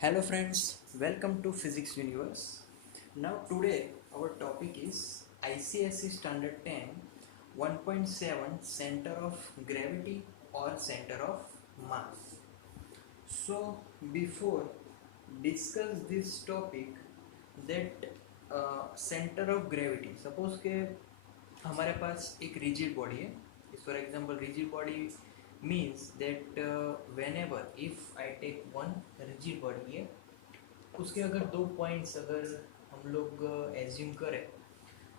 Hello friends, welcome to Physics Universe. Now today our topic is ICSE Standard 10 1.7 Center of Gravity or Center of Mass. So before discuss this topic that center of gravity, suppose के हमारे पास एक rigid body है. For example, rigid body means that whenever if I take one rigid body है, उसके अगर दो points अगर हम लोग एज्यूम करें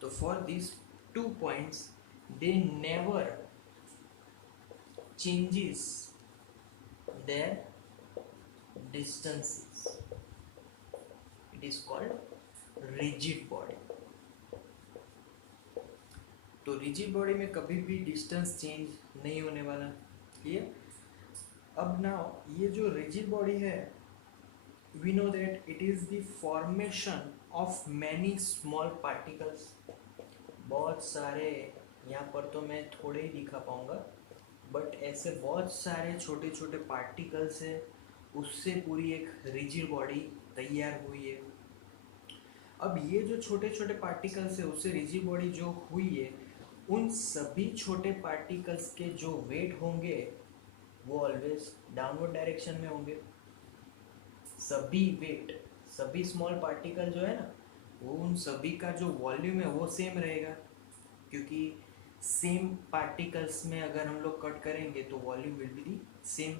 तो for this two points they never changes their distances. It is called rigid body. तो रिजिड बॉडी में कभी भी डिस्टेंस चेंज नहीं होने वाला. क्लियर. अब नाउ ये जो रिजिड बॉडी है, we know that it is the formation of many small particles. बहुत सारे, यहाँ पर तो मैं थोड़े ही दिखा पाऊंगा, बट ऐसे बहुत सारे छोटे छोटे पार्टिकल्स है, उससे पूरी एक रिजिड बॉडी तैयार हुई है. अब ये जो छोटे छोटे पार्टिकल्स है उससे रिजिड बॉडी जो हुई है, उन सभी छोटे पार्टिकल्स के जो वेट होंगे वो ऑलवेज डाउनवर्ड डायरेक्शन में होंगे. सभी वेट, सभी स्मॉल पार्टिकल जो है ना, वो उन सभी का जो वॉल्यूम है वो सेम रहेगा, क्योंकि सेम पार्टिकल्स में अगर हम लोग कट करेंगे तो volume will be the same.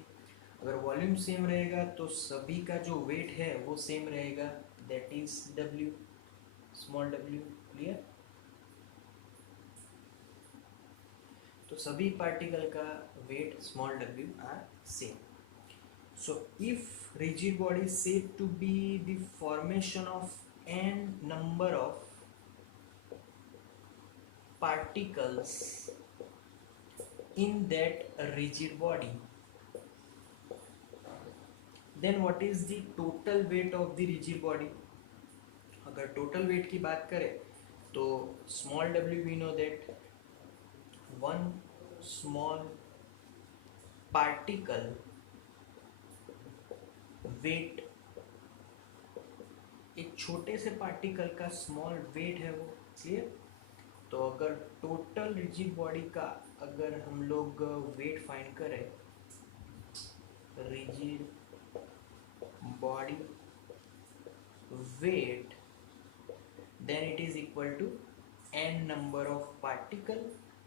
अगर वॉल्यूम सेम रहेगा तो सभी का जो वेट है वो सेम रहेगा, that is W, small W. Clear. तो सभी पार्टिकल का weight small W are same. So if rigid body is said to be the formation of n number of particles in that rigid body, then what is the total weight of the rigid body? अगर total weight की बात करें तो small w we know that one small particle weight, एक छोटे से particle का small wait है वो. क्लियर. तो अगर टोटल रिजिड बॉडी का अगर हम लोग वेट फाइंड करें, rigid body weight, then it is equal to n number of particle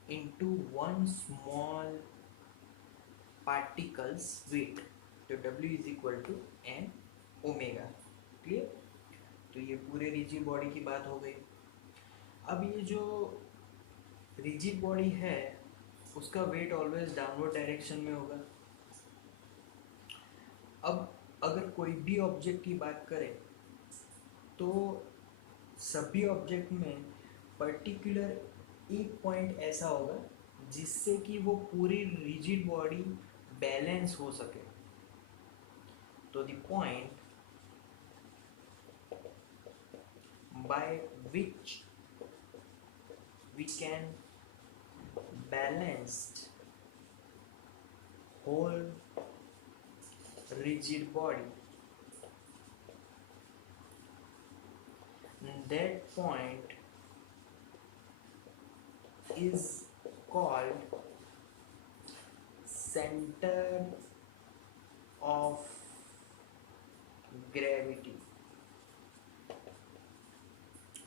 into one small particles weight. तो W is equal to n omega. Clear. तो ये पूरे रिजिड बॉडी की बात हो गई. अब ये जो रिजिड बॉडी है उसका वेट ऑलवेज डाउनवर्ड डायरेक्शन में होगा. अब अगर कोई भी ऑब्जेक्ट की बात करें तो सभी ऑब्जेक्ट में पर्टिकुलर एक पॉइंट ऐसा होगा जिससे कि वो पूरी रिजिड बॉडी बैलेंस हो सके. तो the point by which we can balance whole rigid body, that point is called center of gravity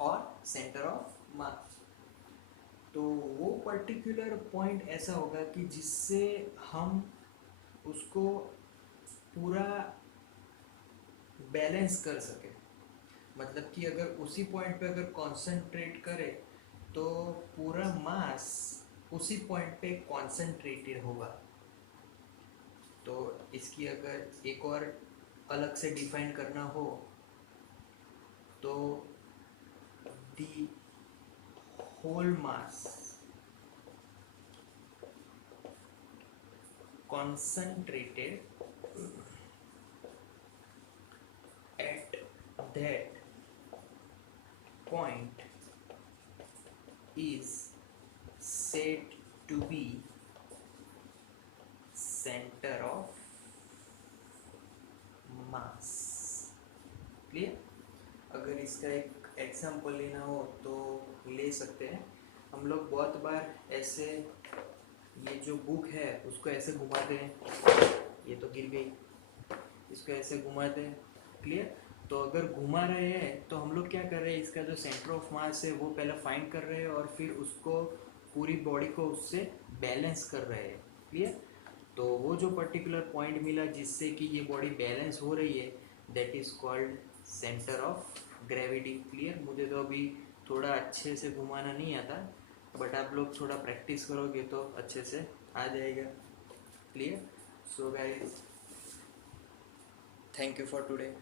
और सेंटर ऑफ मास. तो वो पर्टिकुलर पॉइंट ऐसा होगा कि जिससे हम उसको पूरा बैलेंस कर सके. मतलब कि अगर उसी पॉइंट पे अगर कॉन्सेंट्रेट करें तो पूरा मास उसी पॉइंट पे कॉन्सेंट्रेटेड होगा. तो इसकी अगर एक और अलग से डिफाइन करना हो तो the whole mass concentrated at that point is said to be center of mass. Clear. अगर इसका एक एग्जाम्पल लेना हो तो ले सकते हैं हम लोग। बहुत बार ऐसे ये जो बुक है उसको ऐसे घुमाते हैं, ये तो गिर गई, इसको ऐसे घुमाते हैं, क्लियर। तो अगर घुमा रहे हैं तो हम लोग क्या कर रहे हैं, इसका जो सेंटर ऑफ मास है वो पहले फाइंड कर रहे हैं और फिर उसको पूरी बॉडी को उससे बैलेंस कर रहे हैं, क्लियर। तो वो जो पर्टिकुलर पॉइंट मिला जिससे कि ये बॉडी बैलेंस हो रही है, that is called centre of gravity, clear. मुझे तो अभी थोड़ा अच्छे से घुमाना नहीं आता, बट आप लोग थोड़ा प्रैक्टिस करोगे तो अच्छे से आ जाएगा, clear. So guys, thank you for today.